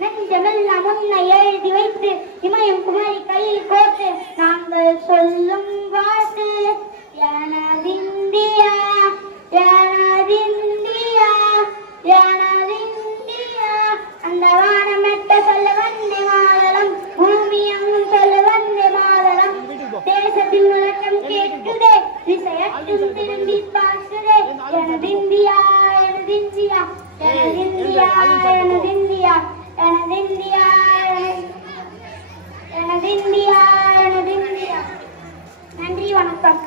நெஞ்சமெல்லாம் உன்னை எழுதி வைத்து இமயம் குமரி கையில் கோர்த்து நாங்கள் சொல்லும் வாக்கு எனதிந்தியா எனதிந்தியா எனதிந்தியா. அந்த வானமெட்ட சொல்ல வந்தே மாதளம், பூமி அங்கும் சொல்ல வந்தே மாதளம். தேசத்தின் முழக்கம் கேட்குதே, திசையட்டும் திரும்பி பார்க்குதே. எனதிந்தியா எனதிந்தியா எனதிந்தியா எனதிந்தியா எனதிந்தியா எனதிந்தியா எனதிந்தியா. நன்றி, வணக்கம்.